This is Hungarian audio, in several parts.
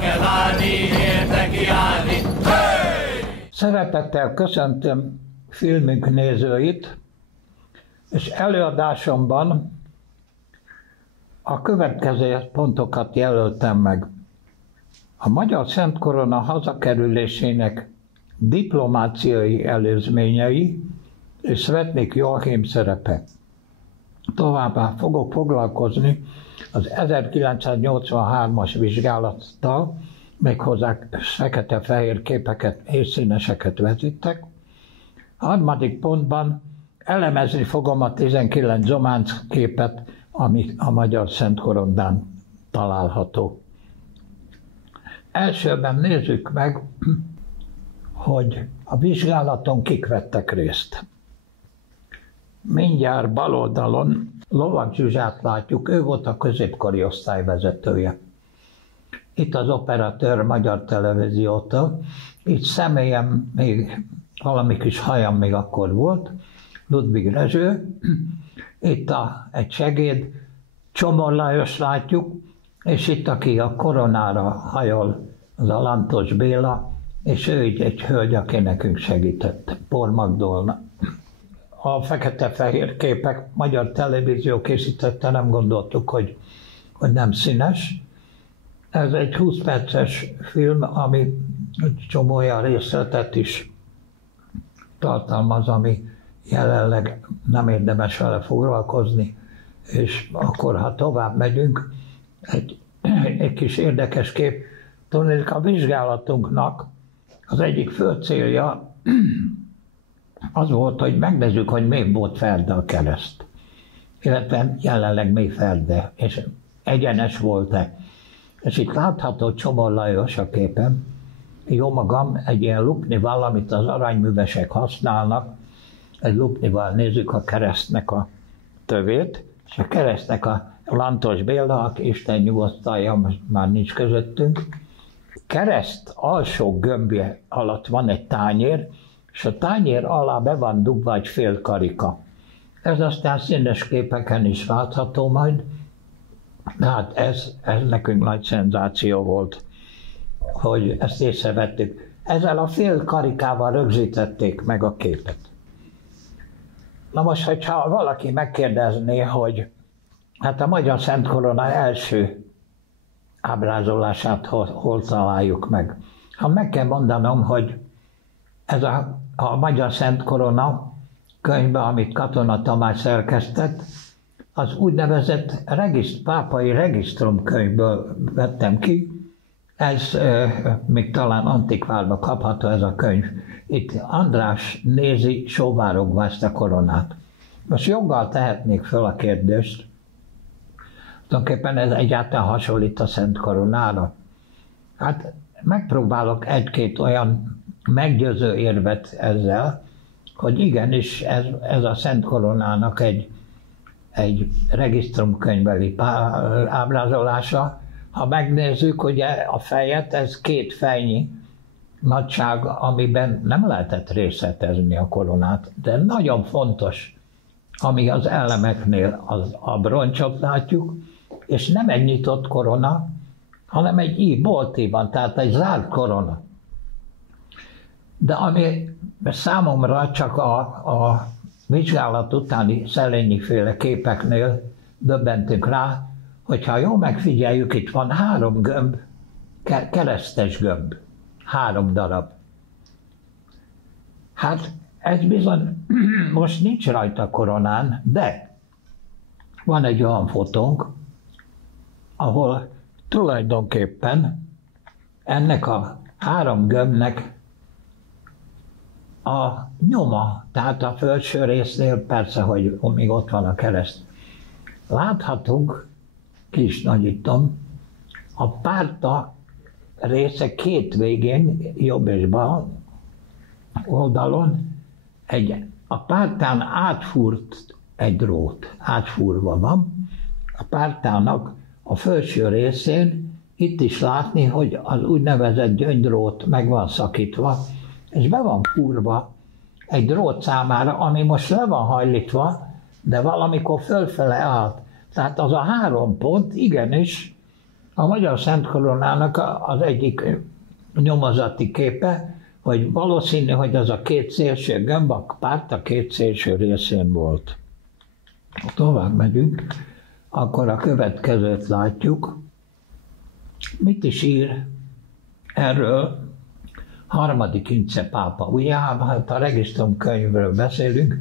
kell állni, érte kiállni. Szeretettel köszöntöm filmünk nézőit, és előadásomban a következő pontokat jelöltem meg. A Magyar Szent Korona hazakerülésének diplomáciai előzményei és Svetnik Joachim szerepe. Továbbá fogok foglalkozni az 1983-as vizsgálattal, méghozzá fekete-fehér képeket és színeseket vetítek. A harmadik pontban elemezni fogom a 19 zománc képet, ami a Magyar Szent Koronán található. Elsőben nézzük meg, hogy a vizsgálaton kik vettek részt. Mindjárt bal oldalon Lovag Zsuzsát látjuk, ő volt a középkori osztályvezetője. Itt az operatőr Magyar Televíziótól, itt személyem még valami kis hajam még akkor volt, Ludwig Rezső, itt egy segéd, Csomor Lajos látjuk, és itt aki a koronára hajol, az a Lantos Béla, és ő egy hölgy, aki nekünk segített, Por Magdolna. A fekete-fehér képek Magyar Televízió készítette, nem gondoltuk, hogy nem színes. Ez egy 20 perces film, ami csomó olyan részletet is tartalmaz, ami jelenleg nem érdemes vele foglalkozni, és akkor, ha tovább megyünk, egy kis érdekes kép. Tudnék, a vizsgálatunknak az egyik fő célja az volt, hogy megnézzük, hogy miért volt ferde a kereszt, illetve jelenleg mi ferde, és egyenes volt-e. És itt látható Csomor Lajos a képen, jó magam, egy ilyen lupnival, amit az aranyművesek használnak, egy lupnival nézzük a keresztnek a tövét, és a keresztnek a Lantos Béla, aki Isten nyugosztalja, már nincs közöttünk. Kereszt alsó gömbje alatt van egy tányér, és a tányér alá be van dugva egy fél karika. Ez aztán színes képeken is látható majd, de hát ez nekünk nagy szenzáció volt, hogy ezt észrevettük. Ezzel a fél karikával rögzítették meg a képet. Na most, hogyha valaki megkérdezné, hogy hát a Magyar Szent Korona első ábrázolását hol találjuk meg. Ha meg kell mondanom, hogy ez a Magyar Szent Korona könyvbe, amit Katona Tamás szerkesztett, az úgynevezett pápai regisztrum könyvből vettem ki. Ez még talán antikvárba kapható ez a könyv. Itt András nézi sóvárogva ezt a koronát. Most joggal tehetnék föl a kérdést, tulajdonképpen ez egyáltalán hasonlít a Szent Koronára. Hát megpróbálok egy-két olyan meggyőző érvet ezzel, hogy igenis ez a Szent Koronának egy regisztrumkönyvbeli ábrázolása. Ha megnézzük, ugye a fejet, ez 2 fejnyi nagyság, amiben nem lehetett részletezni a koronát, de nagyon fontos, ami az elemeknél a broncsot látjuk, és nem egy nyitott korona, hanem egy boltíban, tehát egy zárt korona. De ami számomra csak a vizsgálat utáni Szelényi-féle képeknél döbbentünk rá, hogyha jól megfigyeljük, itt van 3 gömb, keresztes gömb, 3 darab. Hát ez bizony most nincs rajta koronán, de van egy olyan fotónk, ahol tulajdonképpen ennek a 3 gömbnek a nyoma, tehát a felső résznél persze, hogy még ott van a kereszt. Láthatunk, ki is nagyítom, a párta része 2 végén, jobb és bal oldalon, a pártán átfúrt egy drót, átfúrva van. A pártának a felső részén itt is látni, hogy az úgynevezett gyöngydrót meg van szakítva, és be van fúrva egy drót számára, ami most le van hajlítva, de valamikor fölfele állt. Tehát az a 3 pont igenis A Magyar Szent Koronának az egyik nyomozati képe, hogy valószínű, hogy az a két szélső gömb a párt a két szélső részén volt. Ha tovább megyünk, akkor a következőt látjuk. Mit is ír erről harmadik Ince pápa? Ugye, ha a Registrum könyvről beszélünk,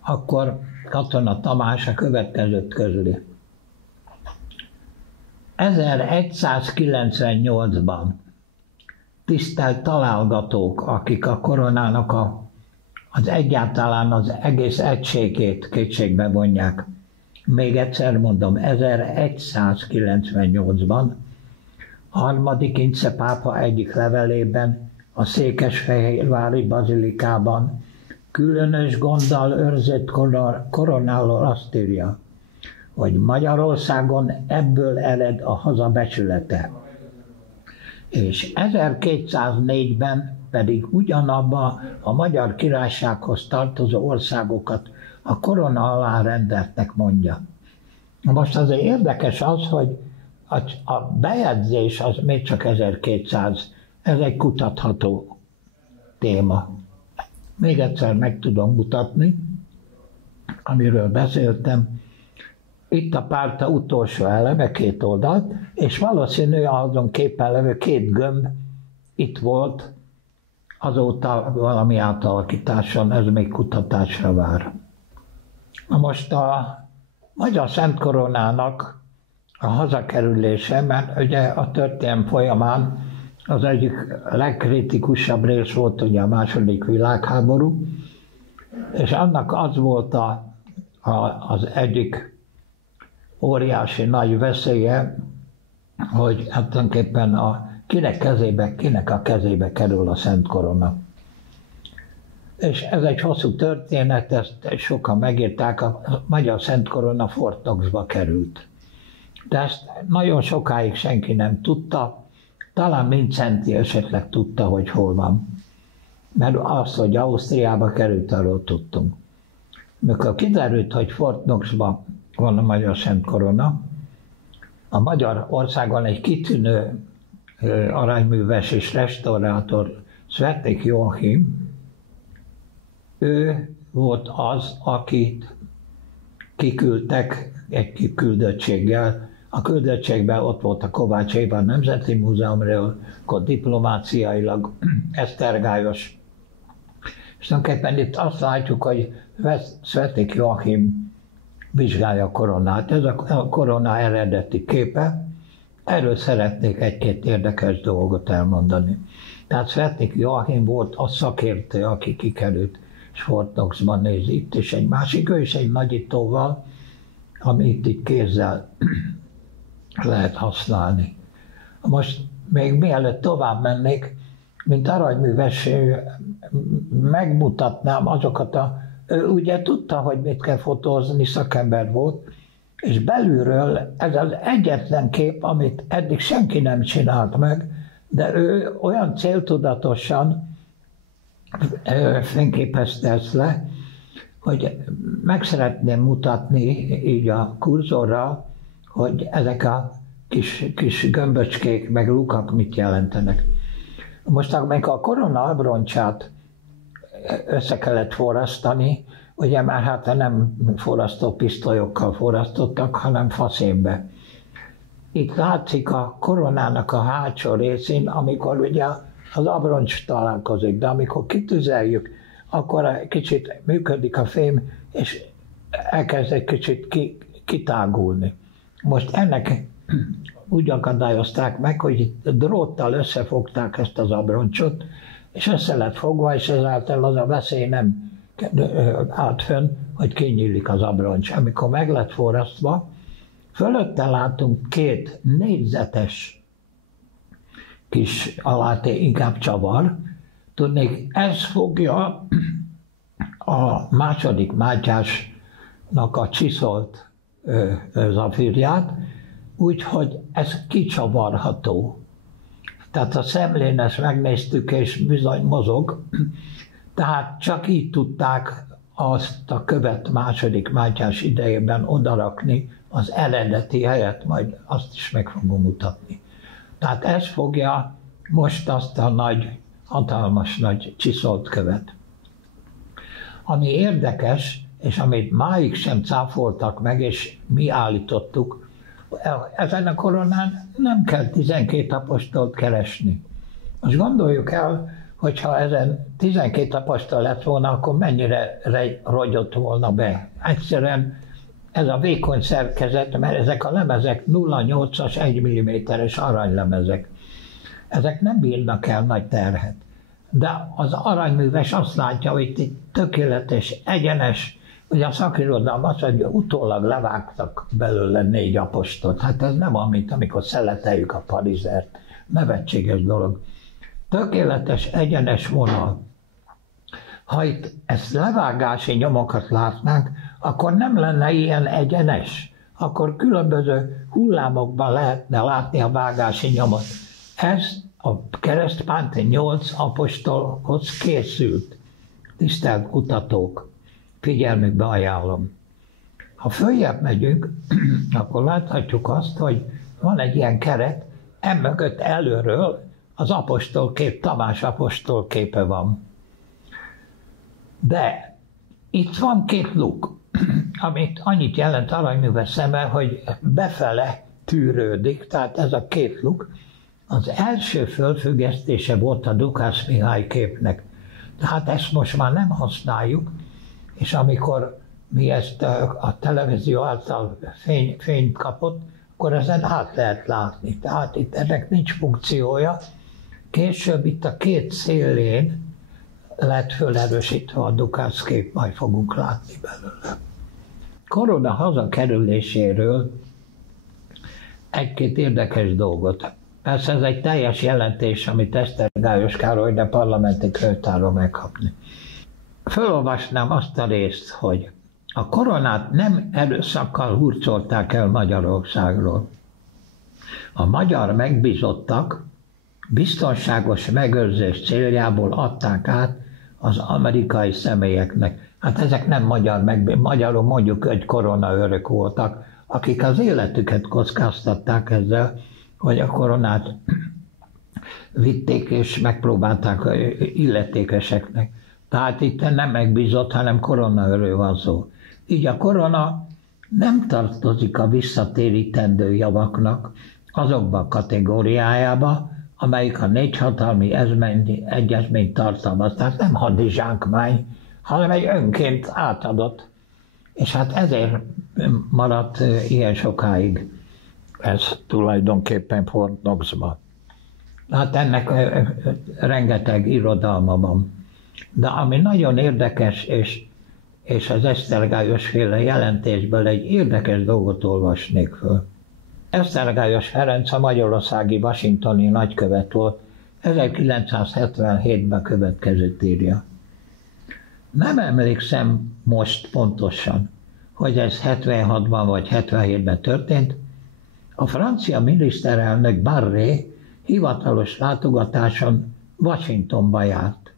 akkor Katona Tamás a következőt közli. 1198-ban tisztelt találgatók, akik a koronának az egyáltalán az egész egységét kétségbe vonják. Még egyszer mondom, 1198-ban harmadik Ince pápa egyik levelében a Székesfehérvári bazilikában különös gonddal őrzött koronálról azt írja, hogy Magyarországon ebből ered a haza becsülete. És 1204-ben pedig ugyanabba a Magyar Királysághoz tartozó országokat a korona alá rendeltnek mondja. Most azért érdekes az, hogy a bejegyzés az még csak 1200, ez egy kutatható téma. Még egyszer meg tudom mutatni, amiről beszéltem. Itt a párta utolsó eleme, két oldalt, és valószínű azon képen levő két gömb itt volt, azóta valami átalakításon, ez még kutatásra vár. Na most a Magyar Szent Koronának a hazakerülése, mert ugye a történelem folyamán az egyik legkritikusabb rész volt ugye a második világháború, és annak az volt az egyik óriási nagy veszélye, hogy hát tulajdonképpen kinek a kezébe kerül a Szent Korona. És ez egy hosszú történet, ezt sokan megírták, a Magyar Szent Korona Fort Knoxba került. De ezt nagyon sokáig senki nem tudta, talán Mindszenty esetleg tudta, hogy hol van. Mert azt, hogy Ausztriába került, arról tudtunk. Mikor kiderült, hogy Fort Knoxba van a Magyar Szent Korona, a Magyarországon egy kitűnő aranyműves és restaurátor, Svették Joachim, ő volt az, akit kiküldtek egy küldöttséggel. A küldöttségben ott volt a Kovács Éva Nemzeti Múzeumról, akkor diplomáciailag esztergályos. És tulajdonképpen itt azt látjuk, hogy Svették Joachim vizsgálja a koronát. Ez a korona eredeti képe. Erről szeretnék egy-két érdekes dolgot elmondani. Tehát Svették Joachim volt a szakértő, aki kikerült, és Fort Knoxban néz itt, és egy másik, ő is egy nagyítóval, amit itt kézzel lehet használni. Most még mielőtt tovább mennék, mint aranyműves, megmutatnám azokat ő ugye tudta, hogy mit kell fotózni, szakember volt, és belülről ez az egyetlen kép, amit eddig senki nem csinált meg, de ő olyan céltudatosan fényképezte ezt le, hogy meg szeretném mutatni így a kurzorral, hogy ezek a kis gömböcskék, meg lukak mit jelentenek. Most amikor a korona abroncsát össze kellett forrasztani, ugye már hát nem forrasztó pisztolyokkal forrasztottak, hanem faszénbe. Itt látszik a koronának a hátsó részén, amikor ugye az abroncs találkozik, de amikor kitüzeljük, akkor egy kicsit működik a fém, és elkezd egy kicsit kitágulni. Most ennek úgy akadályozták meg, hogy dróttal összefogták ezt az abroncsot, és össze lett fogva, és ezáltal az a veszély nem állt fönn, hogy kinyílik az abroncs. Amikor meg lett forrasztva, fölötte látunk két négyzetes kis aláté, inkább csavar. Tudnék, ez fogja a második Mátyásnak a csiszolt zafírját, úgyhogy ez kicsavarható. Tehát a szemlén ezt megnéztük, és bizony mozog, tehát csak így tudták azt a követ második Mátyás idejében odarakni az eredeti helyet, majd azt is meg fogom mutatni. Tehát ez fogja most azt a nagy, hatalmas nagy csiszolt követ. Ami érdekes, és amit máig sem cáfoltak meg, és mi állítottuk, ezen a koronán nem kell 12 apostolt keresni. Most gondoljuk el, hogyha ezen 12 apostol lett volna, akkor mennyire rogyott volna be. Egyszerűen ez a vékony szerkezet, mert ezek a lemezek 0,8-as 1 mm-es aranylemezek. Ezek nem bírnak el nagy terhet. De az aranyműves azt látja, hogy itt tökéletes, egyenes, ugye a szakirodalom azt mondja, hogy utólag levágtak belőle 4 apostolt. Hát ez nem amit, amikor szeleteljük a parizert. Nevetséges dolog. Tökéletes, egyenes vonal. Ha itt ezt levágási nyomokat látnánk, akkor nem lenne ilyen egyenes. Akkor különböző hullámokban lehetne látni a vágási nyomot. Ez a keresztpánti 8 apostolhoz készült. Tisztelt kutatók, figyelmükbe ajánlom. Ha följebb megyünk, akkor láthatjuk azt, hogy van egy ilyen keret, emögött előről az apostolkép, Tamás apostol képe van. De itt van 2 luk, amit annyit jelent aranyműves szeme, hogy befele tűrődik, tehát ez a 2 luk. Az első fölfüggesztése volt a Dukász Mihály képnek. Tehát ezt most már nem használjuk, és amikor mi ezt a televízió által fényt kapott, akkor ezen át lehet látni. Tehát itt ennek nincs funkciója. Később itt a 2 szélén lett fölerősítve a Dukász kép, majd fogunk látni belőle. Korona hazakerüléséről 1-2 érdekes dolgot. Persze ez egy teljes jelentés, amit Eszter Gályos Károly, de parlamenti könyvtárról megkapni. Fölolvasnám azt a részt, hogy a koronát nem erőszakkal hurcolták el Magyarországról. A magyar megbízottak biztonságos megőrzés céljából adták át az amerikai személyeknek. Hát ezek nem magyarul mondjuk, hogy koronaőrök voltak, akik az életüket kockáztatták ezzel, hogy a koronát vitték és megpróbálták illetékeseknek. Tehát itt nem megbízott, hanem koronaőrről van szó. Így a korona nem tartozik a visszatérítendő javaknak azokba a kategóriájába, amelyik a 4 hatalmi egyezményt tartalmaz. Tehát nem hadizsákmány, hanem egy önként átadott. És hát ezért maradt ilyen sokáig ez tulajdonképpen Fort Knoxban. Hát ennek rengeteg irodalma van. De ami nagyon érdekes, és az Esztergályos féle jelentésből egy érdekes dolgot olvasnék föl. Esztergályos Ferenc a magyarországi washingtoni nagykövet volt, 1977-ben következőt írja. Nem emlékszem most pontosan, hogy ez 76-ban vagy 77-ben történt. A francia miniszterelnök Barré hivatalos látogatáson Washingtonba járt,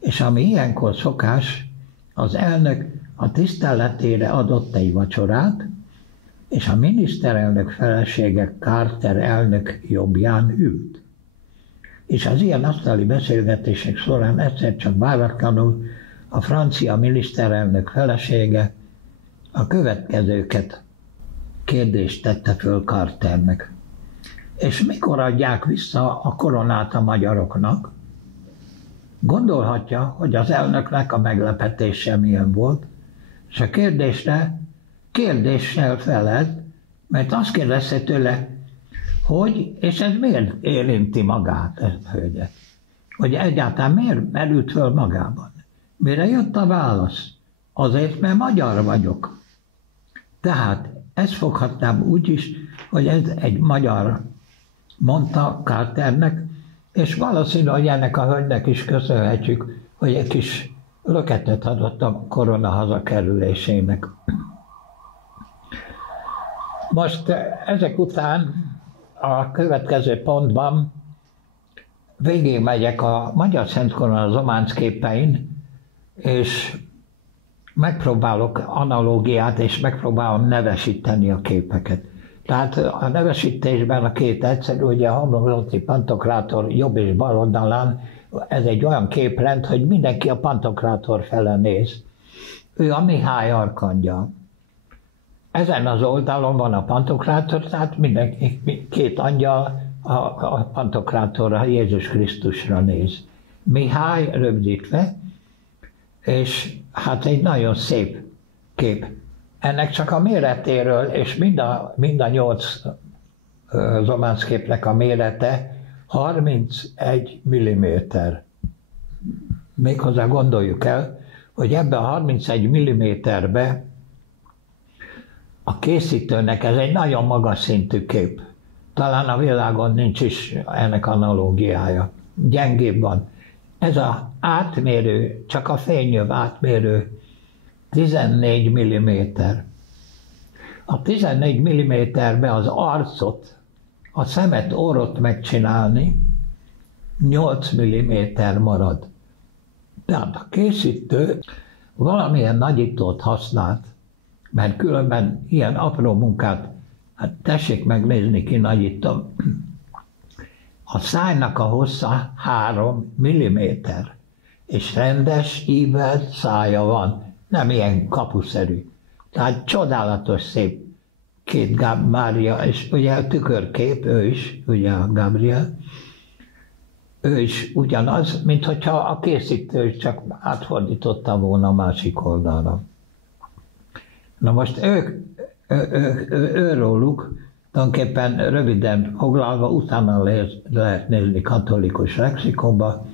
és ami ilyenkor szokás, az elnök a tiszteletére adott egy vacsorát, és a miniszterelnök felesége Carter elnök jobbján ült. És az ilyen asztali beszélgetések során egyszer csak váratlanul a francia miniszterelnök felesége a következőket kérdést tette föl Carternek. És mikor adják vissza a koronát a magyaroknak? Gondolhatja, hogy az elnöknek a meglepetése milyen volt, és a kérdésre kérdéssel felelt, mert azt kérdezte tőle, hogy, és ez miért érinti magát, ez a hölgyet? Hogy egyáltalán miért merült föl magában? Mire jött a válasz? Azért, mert magyar vagyok. Tehát ezt foghatnám úgy is, hogy ez egy magyar, mondta Carternek, és valószínű, hogy ennek a hölgynek is köszönhetjük, hogy egy kis löketet adott a korona hazakerülésének. Most ezek után a következő pontban végigmegyek a Magyar Szent Korona Zománc képein, és megpróbálok analógiát, és megpróbálom nevesíteni a képeket. Tehát a nevesítésben a két egyszerű, ugye a homlokzati pantokrátor jobb és bal oldalán, ez egy olyan képrend, hogy mindenki a pantokrátor fele néz. Ő a Mihály arkangyal. Ezen az oldalon van a pantokrátor, tehát mindenki, két angyal a pantokrátorra, Jézus Krisztusra néz. Mihály rögzítve, és hát egy nagyon szép kép. Ennek csak a méretéről, és mind a 8 románcképnek a mérete 31 mm. Méghozzá gondoljuk el, hogy ebbe a 31 mm-be a készítőnek ez egy nagyon magas szintű kép. Talán a világon nincs is ennek analógiája. Gyengébb van. Ez az átmérő, csak a fényöv átmérő 14 mm. A 14 mm-be az arcot, a szemet, orrot megcsinálni 8 mm marad. Tehát a készítő valamilyen nagyítót használt, mert különben ilyen apró munkát, hát tessék megnézni, ki nagyítom. A szájnak a hossza 3 mm, és rendes, ívelt szája van, nem ilyen kapuszerű. Tehát csodálatos szép két Mária, és ugye a tükörkép, ő is, ugye a Gabriel, ő is ugyanaz, mint hogyha a készítő csak átfordította volna a másik oldalra. Na most őróluk tulajdonképpen röviden foglalva, utána lehet nézni katolikus lexikonba,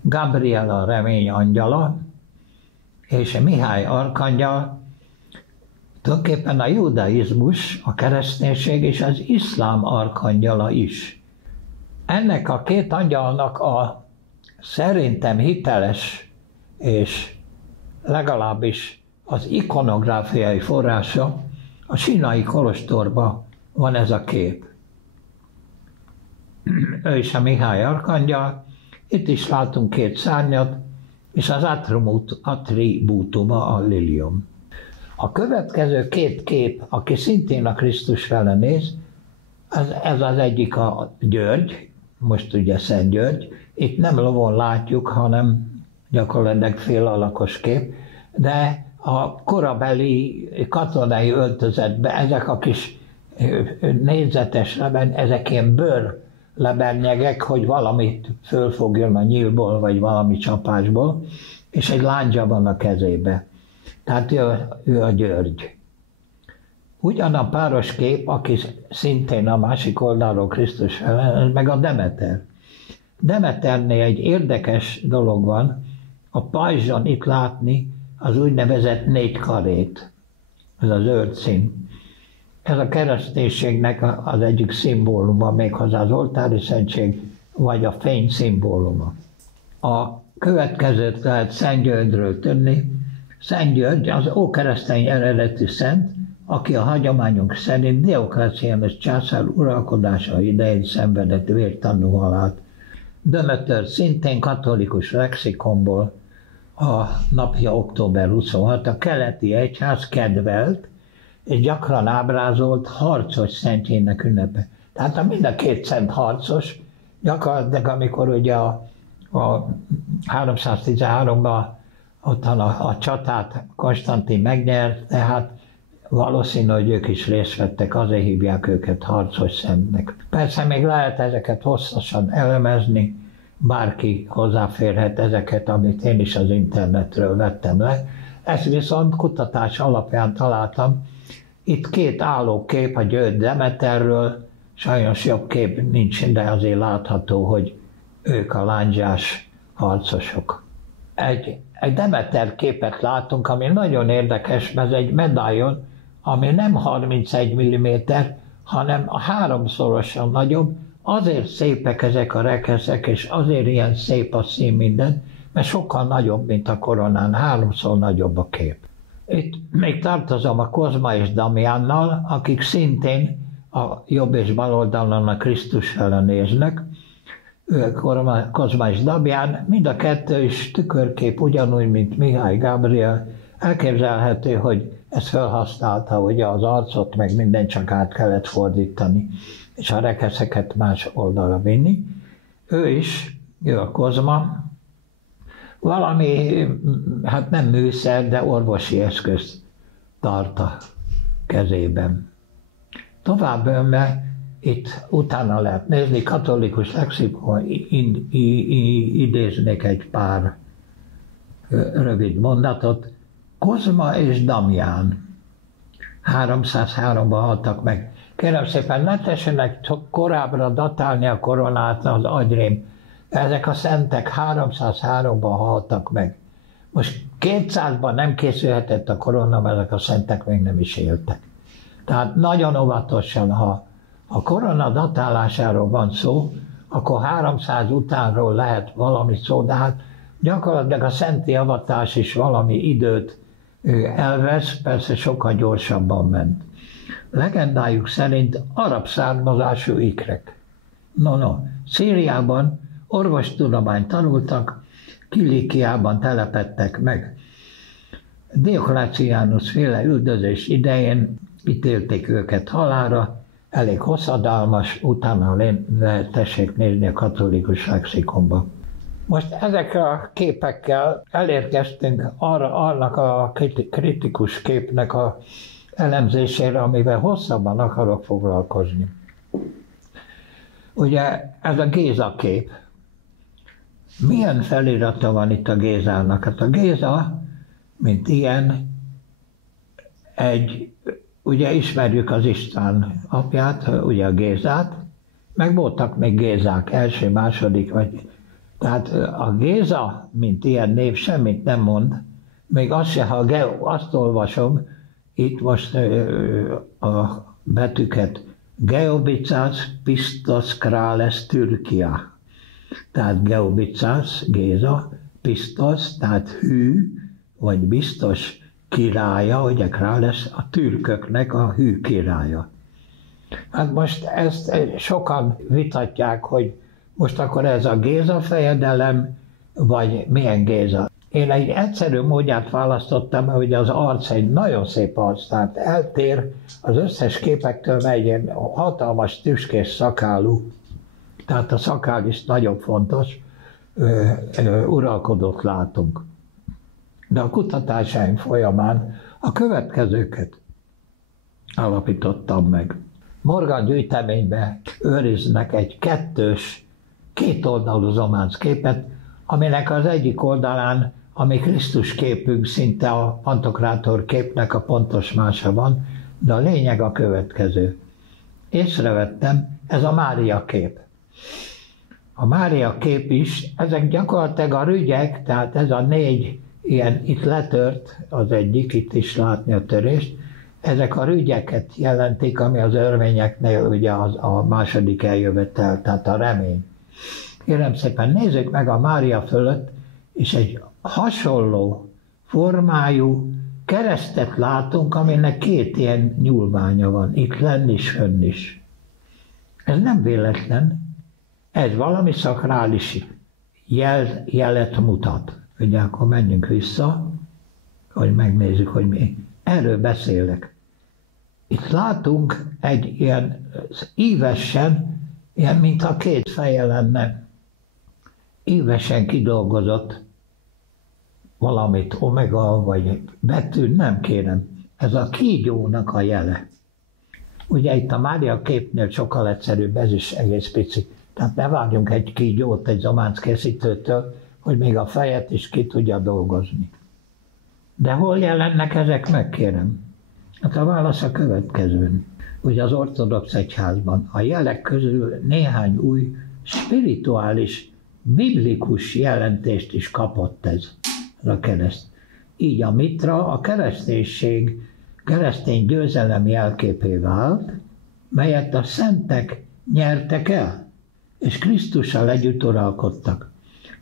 Gabriel a remény angyala, és Mihály arkangyal, tulajdonképpen a judaizmus, a kereszténység és az iszlám arkangyala is. Ennek a két angyalnak a szerintem hiteles és legalábbis az ikonográfiai forrása, a sínai kolostorban van ez a kép. Ő is a Mihály arkangyal, itt is látunk két szárnyat, és az attribútuma a lilium. A következő két kép, aki szintén a Krisztus fele néz, ez az egyik a György, most ugye Szent György, itt nem lovon látjuk, hanem gyakorlatilag fél alakos kép, de a korabeli katonai öltözetben ezek a kis négyzetes ezek ilyen bőrlebernyegek, hogy valamit fölfogjon a nyílból, vagy valami csapásból, és egy láncsa van a kezébe. Tehát ő a György. Ugyan a páros kép, aki szintén a másik oldalról Krisztus fele, meg a Demeter. Demeternél egy érdekes dolog van, a pajzson itt látni az úgynevezett 4 karét, ez a zöld szín. Ez a kereszténységnek az egyik szimbóluma, méghozzá az oltári szentség, vagy a fény szimbóluma. A következőt lehet Szent Györgyről tudni. Szent György az ókeresztény eredetű szent, aki a hagyományunk szerint Diocletianus császár uralkodása idején szenvedett vértanú halált. Demeter szintén katolikus lexikonból a napja október 26, a keleti egyház kedvelt és gyakran ábrázolt harcos szentjének ünnepe. Tehát a mind a két szent harcos, gyakorlatilag amikor ugye a 313-ban ottan a csatát Konstantin megnyert, tehát valószínű, hogy ők is részt vettek, azért hívják őket harcos szentnek. Persze még lehet ezeket hosszasan elemezni, bárki hozzáférhet ezeket, amit én is az internetről vettem le. Ezt viszont kutatás alapján találtam. Itt két állókép a György Demeterről, sajnos jobb kép nincs, de azért látható, hogy ők a lándzsás harcosok. Egy Demeter képet látunk, ami nagyon érdekes, mert ez egy medályon, ami nem 31 mm, hanem a 3-szorosan nagyobb. Azért szépek ezek a rekeszek, és azért ilyen szép a szín minden, mert sokkal nagyobb, mint a koronán, 3-szor nagyobb a kép. Itt még tartozom a Kozma és Damiánnal, akik szintén a jobb és bal oldalon a Krisztus fele néznek. Kozma és Damián, mind a kettő is tükörkép, ugyanúgy, mint Mihály Gabriel, Elképzelhető, hogy ezt felhasználta, ugye az arcot, meg mindent csak át kellett fordítani, és a rekeszeket más oldalra vinni. Ő a Kozma, valami, hát nem műszer, de orvosi eszközt tart a kezében. Tovább itt utána lehet nézni, katolikus lexikon idéznék egy pár rövid mondatot. Kozma és Damján 303-ban haltak meg. Kérem szépen, ne tessenek csak korábbra datálni a koronát az agyrém. Ezek a szentek 303-ban haltak meg. Most 200-ban nem készülhetett a korona, mert ezek a szentek még nem is éltek. Tehát nagyon óvatosan, ha a korona datálásáról van szó, akkor 300 utánról lehet valami szó, de hát gyakorlatilag a szenti avatás is valami időt elvesz, persze sokkal gyorsabban ment. Legendájuk szerint arab származású ikrek. Szíriában orvostudományt tanultak, Kilikiában telepedtek meg. Diokláciánus féle üldözés idején ítélték őket halálra, elég hosszadalmas, utána tessék nézni a katolikus lexikonba. Most ezekkel a képekkel elérkeztünk annak a kritikus képnek a elemzésére, amivel hosszabban akarok foglalkozni. Ugye ez a Géza kép. Milyen felirata van itt a Gézának? Hát a Géza, mint ilyen, ugye ismerjük az István apját, ugye a Gézát, meg voltak még Gézák, első, második, tehát a Géza, mint ilyen név, semmit nem mond, még azt se, ha azt olvasom, itt most a betűket, Geobicász Pistos Králes Türkia. Tehát Geobicász, Géza, Pistos, tehát hű, vagy biztos királya, ugye Králes, a türköknek a hű királya. Hát most ezt sokan vitatják, hogy most akkor ez a Géza fejedelem, vagy milyen Géza. Én egy egyszerű módját választottam, hogy az arc egy nagyon szép arc, tehát eltér az összes képektől, mert egy ilyen hatalmas tüskés szakálú, tehát a szakál is nagyon fontos, uralkodót látunk. De a kutatásaim folyamán a következőket alapítottam meg. Morgan gyűjteményben őriznek egy kétoldalú zománcképet, aminek az egyik oldalán, ami Krisztus képünk, szinte a Pantokrátor képnek a pontos mása van, de a lényeg a következő. Észrevettem, ez a Mária kép. A Mária kép is, ezek gyakorlatilag a rügyek, tehát ez a 4 ilyen, itt letört az egyik, itt is látni a törést, ezek a rügyeket jelentik, ami az örvényeknél ugye a második eljövetel, tehát a remény. Kérem szépen, nézzük meg a Mária fölött, és egy hasonló formájú keresztet látunk, aminek 2 ilyen nyúlványa van, itt lenn is, fönn is. Ez nem véletlen, ez valami szakrális jelet mutat. Ugye akkor menjünk vissza, hogy megnézzük, hogy mi. Erről beszélek. Itt látunk egy ilyen ívesen, ilyen mintha 2 feje lenne, ívesen kidolgozott valamit, omega vagy betű, nem kérem. Ez a kígyónak a jele. Ugye itt a Mária képnél sokkal egyszerűbb, ez is egész pici. Tehát ne várjunk egy kígyót egy zománc készítőtől, hogy még a fejet is ki tudja dolgozni. De hol jelennek ezek meg, kérem? Hát a válasz a következőn. Ugye az ortodox egyházban a jelek közül néhány új spirituális, biblikus jelentést is kapott ez a kereszt. Így a mitra a keresztény győzelem jelképé vált, melyet a szentek nyertek el, és Krisztussal együtt uralkodtak.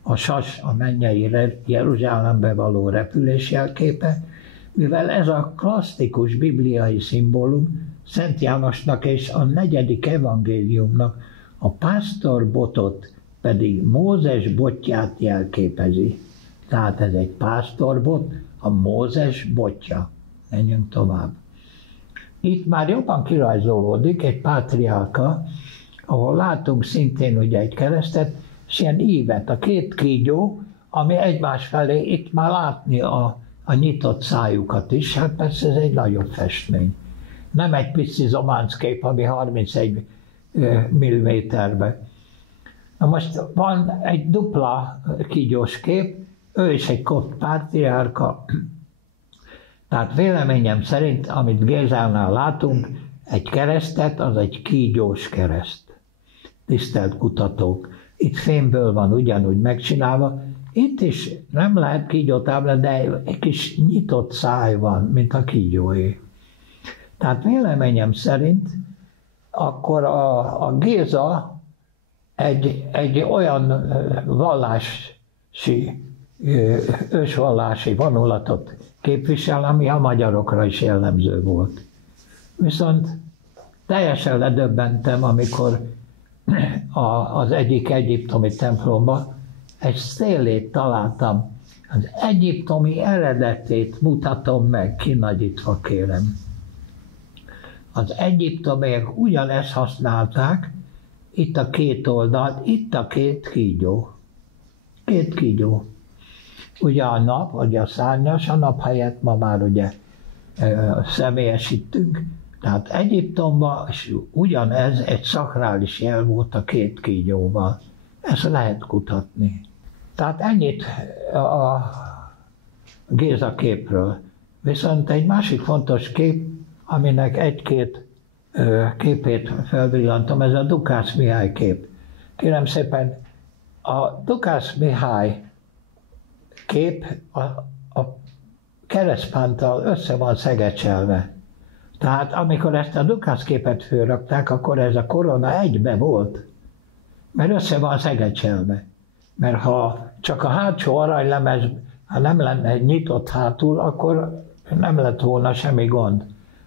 A sas a mennyei Jeruzsálembe való repülés jelképe, mivel ez a klasszikus bibliai szimbólum Szent Jánosnak és a 4. evangéliumnak a pásztorbotot pedig Mózes botját jelképezi. Tehát ez egy pásztorbot, a Mózes botja. Menjünk tovább. Itt már jobban kirajzolódik egy pátriárka, ahol látunk szintén ugye egy keresztet, és ilyen ívet, a két kígyó, ami egymás felé, itt már látni a nyitott szájukat is, hát persze ez egy nagyobb festmény. Nem egy pici zománckép, ami 31 milliméterbe. Na most van egy dupla kígyós kép, ő is egy kopt pátriárka. Tehát véleményem szerint, amit Gézánál látunk, egy keresztet, az egy kígyós kereszt. Tisztelt kutatók, itt fémből van ugyanúgy megcsinálva, itt is nem lehet kígyótábla, de egy kis nyitott száj van, mint a kígyóé. Tehát véleményem szerint akkor a Géza egy olyan vallási, ősvallási vonulatot képvisel, ami a magyarokra is jellemző volt. Viszont teljesen ledöbbentem, amikor az egyik egyiptomi templomban egy szélét találtam. Az egyiptomi eredetét mutatom meg, kinagyítva kérem. Az egyiptomiek ugyanezt használták, itt a két oldal, itt a két kígyó. Két kígyó. Ugye a nap, vagy a szárnyas, a nap helyett ma már ugye személyesítünk. Tehát Egyiptomban ugyanez egy szakrális jel volt a két kígyóval. Ezt lehet kutatni. Tehát ennyit a Géza képről. Viszont egy másik fontos kép, aminek egy-két képét felvillantom, ez a Dukász Mihály kép. Kérem szépen, a Dukász Mihály kép a keresztpánttal össze van szegecselve. Tehát amikor ezt a Dukász képet fölrakták, akkor ez a korona egybe volt, mert össze van szegecselve. Mert ha csak a hátsó aranylemez, ha nem lenne nyitott hátul, akkor nem lett volna semmi gond.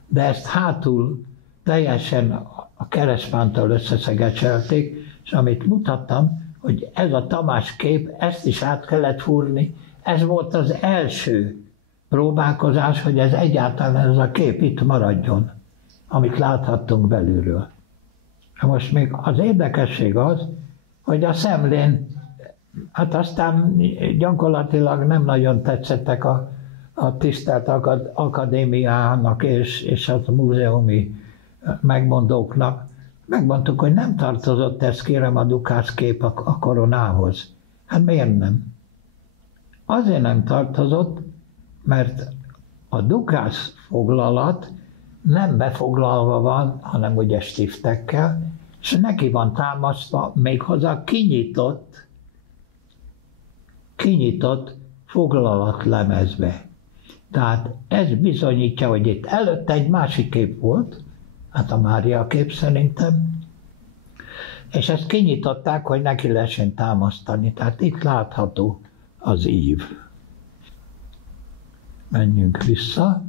De ezt hátul teljesen a keresztpánttal összeszegecselték, és amit mutattam, hogy ez a Tamás kép, ezt is át kellett fúrni, ez volt az első próbálkozás, hogy ez egyáltalán ez a kép itt maradjon, amit láthattunk belülről. Most még az érdekesség az, hogy a szemlén, hát aztán gyakorlatilag nem nagyon tetszettek a tisztelt akadémiának és a múzeumi megmondóknak. Megmondtuk, hogy nem tartozott ez, kérem, a Dukász kép a koronához. Hát miért nem? Azért nem tartozott, mert a Dukász foglalat nem befoglalva van, hanem ugye stiftekkel, és neki van támasztva méghozzá kinyitott foglalatlemezbe. Tehát ez bizonyítja, hogy itt előtte egy másik kép volt, hát a Mária kép szerintem, és ezt kinyitották, hogy neki lehessen támasztani. Tehát itt látható az ív. Menjünk vissza.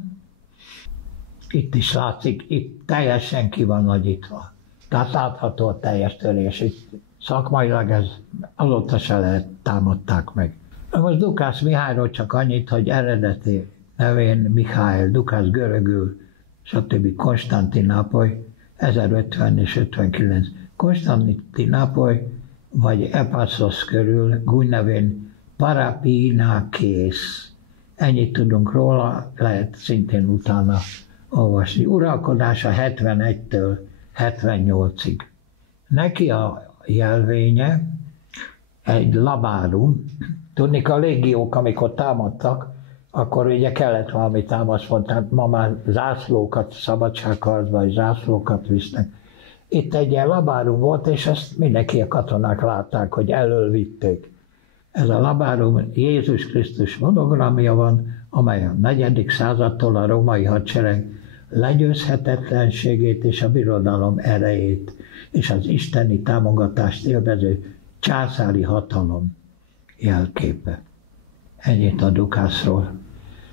Itt is látszik, itt teljesen ki van nagyítva. Tehát látható a teljes törés. Itt szakmailag ez azóta se lehet támadták meg. Most Dukász Mihályról csak annyit, hogy eredeti nevén Mihály, Dukász görögül, stb. Konstantinápoly, 1050 és 59. Konstantinápoly vagy Epassos körül Gúny nevén Parapinákész. Ennyit tudunk róla, lehet szintén utána olvasni. Uralkodása 71-től 78-ig. Neki a jelvénye egy labárum. Tudni, a légiók, amikor támadtak, akkor ugye kellett valami támaszpont, tehát ma már zászlókat, szabadságharcba és zászlókat visznek. Itt egy ilyen labárum volt, és ezt mindenki a katonák látták, hogy elől vitték. Ez a labárum Jézus Krisztus monogramja van, amely a 4. századtól a római hadsereg legyőzhetetlenségét és a birodalom erejét és az isteni támogatást élvező császári hatalom jelképe. Ennyit a Dukászról.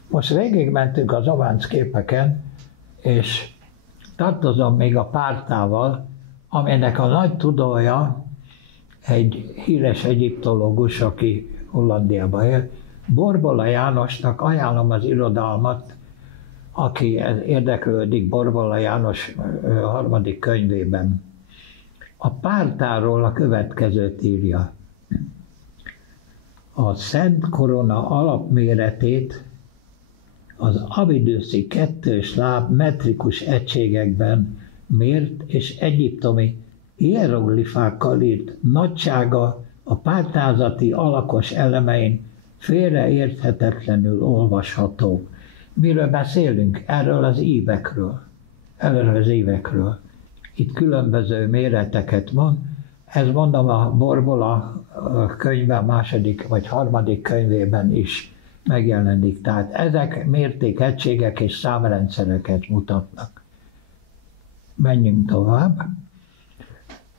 Most végigmentünk az Avánc képeken, és tartozom még a Pártával, aminek a nagy tudója egy híres egyiptológus, aki Hollandiában él, Borbola Jánosnak ajánlom az irodalmat, aki érdeklődik Borbola János harmadik könyvében. A pártáról a következőt írja. A Szent Korona alapméretét az avidőszi kettős láb metrikus egységekben mért és egyiptomi hieroglifákkal írt nagysága a pártázati alakos elemein félreérthetetlenül olvasható. Miről beszélünk? Erről az ívekről. Itt különböző méreteket mond. Ez mondom a Borbola könyve második vagy harmadik könyvében is megjelenik. Tehát ezek mértékegységek és számrendszereket mutatnak. Menjünk tovább.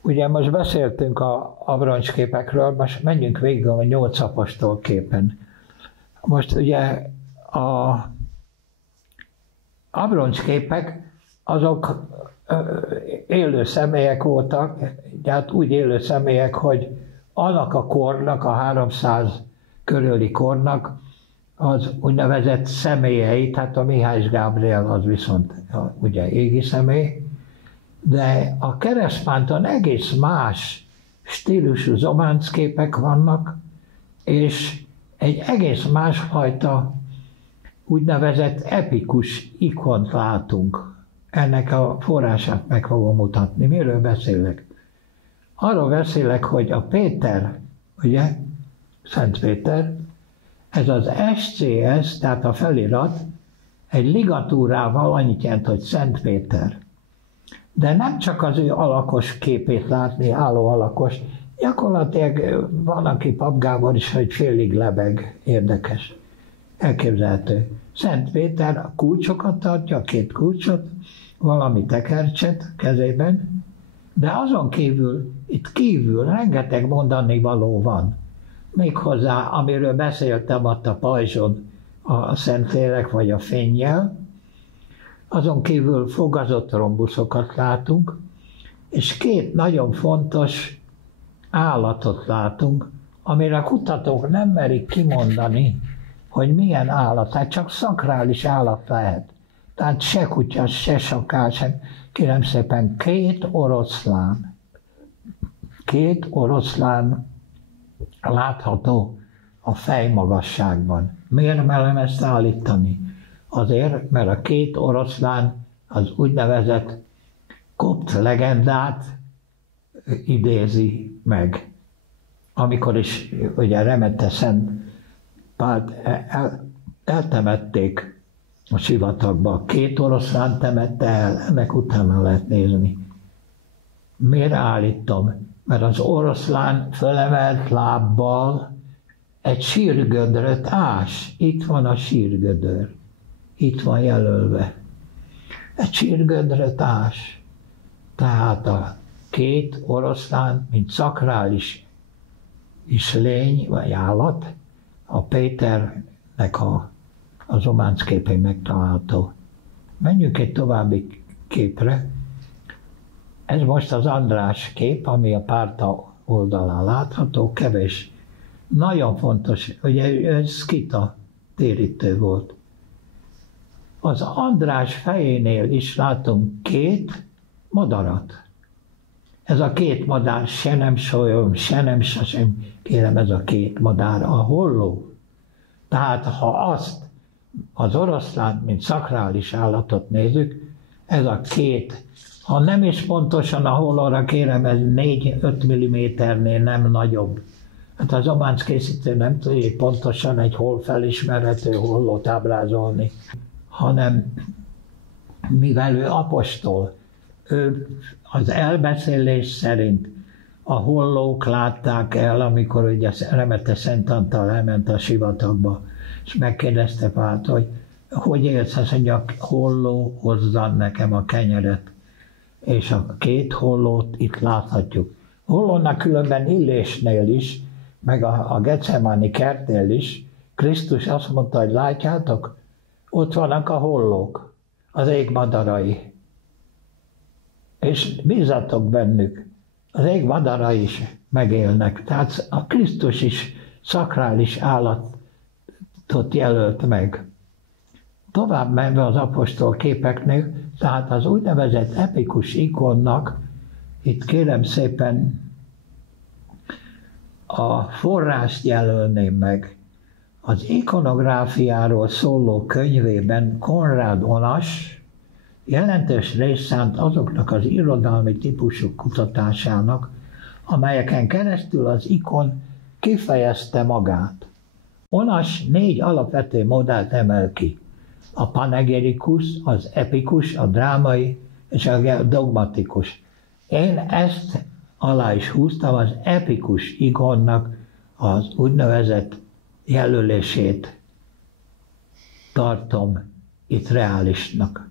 Ugye most beszéltünk a abroncsképekről, most menjünk végig a 8 apostol képen. Most ugye a abroncsképek azok élő személyek voltak, tehát úgy élő személyek, hogy annak a kornak, a 300 körüli kornak az úgynevezett személyei, tehát a Mihály Gábriel az viszont ugye égi személy, de a keresztpánton egész más stílusú zománcképek vannak, és egy egész másfajta úgynevezett epikus ikont látunk. Ennek a forrását meg fogom mutatni. Miről beszélek? Arról beszélek, hogy a Péter, ugye, Szent Péter, ez az SCS, tehát a felirat, egy ligatúrával annyit jelent, hogy Szent Péter. De nem csak az ő alakos képét látni, álló alakos, gyakorlatilag van, aki Pap Gábor is, hogy félig lebeg, érdekes, elképzelhető. Szent Péter a kulcsokat tartja, 2 kulcsot, valami tekercset kezében, de azon kívül, itt kívül rengeteg mondani való van. Méghozzá, amiről beszéltem ott a pajzson, a Szentlélek vagy a fénnyel, azon kívül fogazott rombuszokat látunk, és 2 nagyon fontos állatot látunk, amire a kutatók nem merik kimondani, hogy milyen állat, tehát csak szakrális állat lehet. Tehát se kutya, se sakál, se, kérem szépen, 2 oroszlán. 2 oroszlán látható a fejmagasságban. Miért merem ezt állítani? Azért, mert a 2 oroszlán az úgynevezett kopt legendát idézi meg. Amikor is ugye remete Szent Pált eltemették a sivatagba. 2 oroszlán temette el, ennek utána lehet nézni. Miért állítom? Mert az oroszlán fölemelt lábbal egy sírgödröt ás. Itt van a sírgödör. Itt van jelölve. Egy sírgödröt ás. Tehát a 2 oroszlán, mint szakrális is lény vagy állat, a Péternek a zománc képén megtalálható. Menjünk egy további képre. Ez most az András kép, ami a párta oldalán látható, kevés. Nagyon fontos, ugye ez szkita térítő volt. Az András fejénél is látunk 2 madarat. Ez a 2 madár se nem solyom, se nem sasem, kérem, ez a 2 madár a holló. Tehát ha azt az oroszlán, mint szakrális állatot nézzük, ez a 2, ha nem is pontosan a hollóra, kérem, ez 4-5 mm-nél nem nagyobb. Hát az zománc készítő nem tudja pontosan egy hol felismerhető hollót ábrázolni, hanem mivel ő apostol, ő az elbeszélés szerint a hollók látták el, amikor ugye remete Szent Antal elment a sivatagba, és megkérdezte Pált, hogy élsz, azt mondja, holló hozza nekem a kenyeret. És a 2 hollót itt láthatjuk. Hollónak különben Illésnél is, meg a Getsemáni kertnél is, Krisztus azt mondta, hogy látjátok, ott vannak a hollók, az ég madarai. És bízzatok bennük, az ég madarai is megélnek. Tehát a Krisztus is szakrális állat jelölt meg. Tovább menve az apostol képeknél, tehát az úgynevezett epikus ikonnak, itt kérem szépen a forrást jelölném meg. Az ikonográfiáról szóló könyvében Konrád Onas jelentős részt szánt azoknak az irodalmi típusok kutatásának, amelyeken keresztül az ikon kifejezte magát. Onas 4 alapvető modellt emel ki. A panegirikus, az epikus, a drámai és a dogmatikus. Én ezt alá is húztam, az epikus ikonnak az úgynevezett jelölését tartom itt reálisnak.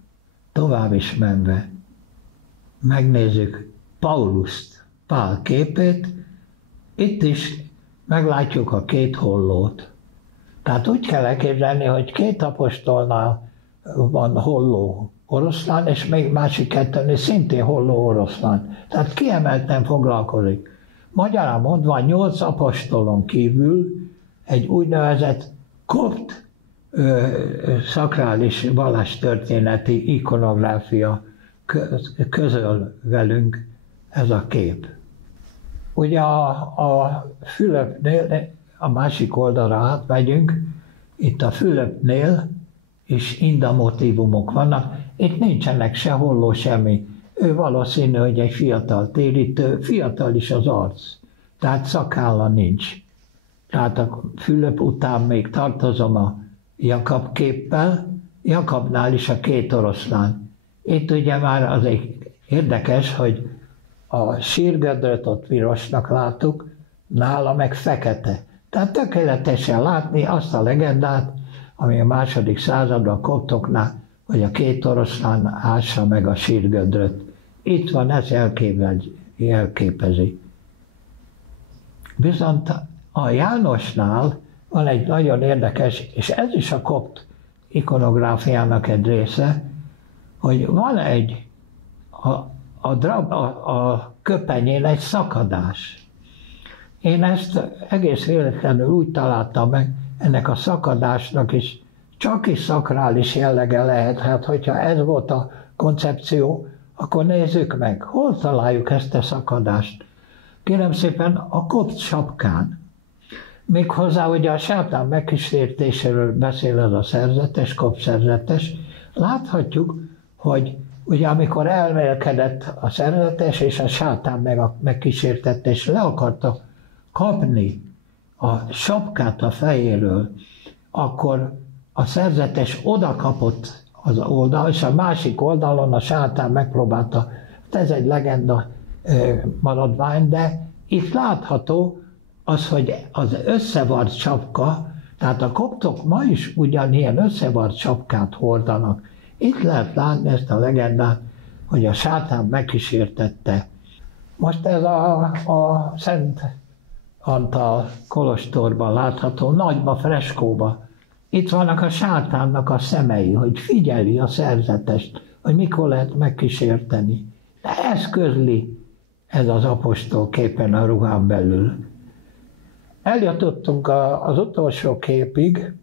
Tovább is menve megnézzük Pauluszt, Pál képét, itt is meglátjuk a 2 hollót. Tehát úgy kell elképzelni, hogy 2 apostolnál van holló oroszlán, és még másik 2-nél szintén holló oroszlán. Tehát kiemelten foglalkozik. Magyarán mondva 8 apostolon kívül egy úgynevezett kopt szakrális vallástörténeti ikonográfia közöl velünk ez a kép. Ugye a Fülöpnél, a másik oldalra átmegyünk, itt a Fülöpnél is inda motívumok vannak, itt nincsenek se holló, semmi. Ő valószínű, hogy egy fiatal térítő, fiatal is az arc, tehát szakálla nincs. Tehát a Fülöp után még tartozom a Jakab képpel, Jakabnál is a 2 oroszlán. Itt ugye már azért érdekes, hogy a sírgödröt ott pirosnak láttuk, nála meg fekete. Tehát tökéletesen látni azt a legendát, ami a II. Században a koptoknál, hogy a 2 oroszlán ássa meg a sírgödröt. Itt van, ez jelképezi. Viszont a Jánosnál van egy nagyon érdekes, és ez is a kopt ikonográfiának egy része, hogy van egy a köpenyén egy szakadás. Én ezt egész véletlenül úgy találtam meg, ennek a szakadásnak is csak is szakrális jellege lehet. Hát, hogyha ez volt a koncepció, akkor nézzük meg, hol találjuk ezt a szakadást. Kérem szépen, a kopt sapkán. Méghozzá ugye a sátán megkísértéséről beszél ez a szerzetes, kopt szerzetes. Láthatjuk, hogy ugye amikor elmélkedett a szerzetes, és a sátán megkísértette, és le akarta kapni a sapkát a fejéről, akkor a szerzetes oda kapott az oldal, és a másik oldalon a sátán megpróbálta. Ez egy legenda maradvány, de itt látható az, hogy az összevart sapka, tehát a koptok ma is ugyanilyen összevart sapkát hordanak. Itt lehet látni ezt a legendát, hogy a sátán megkísértette. Most ez a Szent Antal kolostorban látható, nagyba freskóba. Itt vannak a sátánnak a szemei, hogy figyeli a szerzetest, hogy mikor lehet megkísérteni. De ez közli ez az apostol képen a ruhán belül. Eljutottunk az utolsó képig,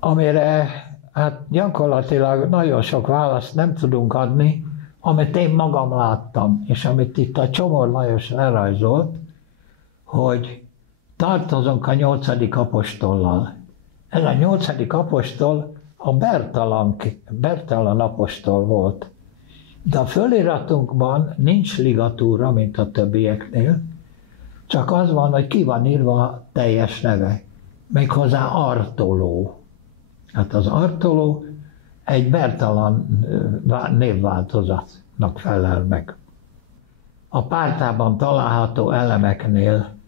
amire hát gyakorlatilag nagyon sok választ nem tudunk adni, amit én magam láttam, és amit itt a Csomor Lajos lerajzolt, hogy tartozunk a 8. apostollal. Ez a 8. apostol a Bertalan apostol volt. De a föliratunkban nincs ligatúra, mint a többieknél, csak az van, hogy ki van írva a teljes neve, méghozzá Artoló. Hát az Artoló egy Bertalan névváltozatnak felel meg. A pártában található elemeknél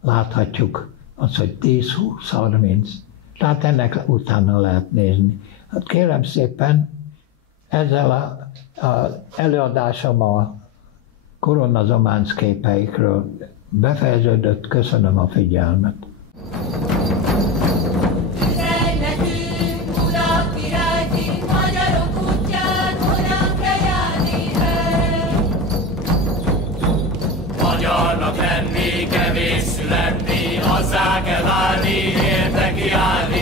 láthatjuk azt, hogy 10, 20, 30. Tehát ennek utána lehet nézni. Hát kérem szépen, ezzel az előadásom a koronazománc képeikről befejeződött. Köszönöm a figyelmet. Magyarnak lenni, kevés születni, azzá kell válni, érte chiari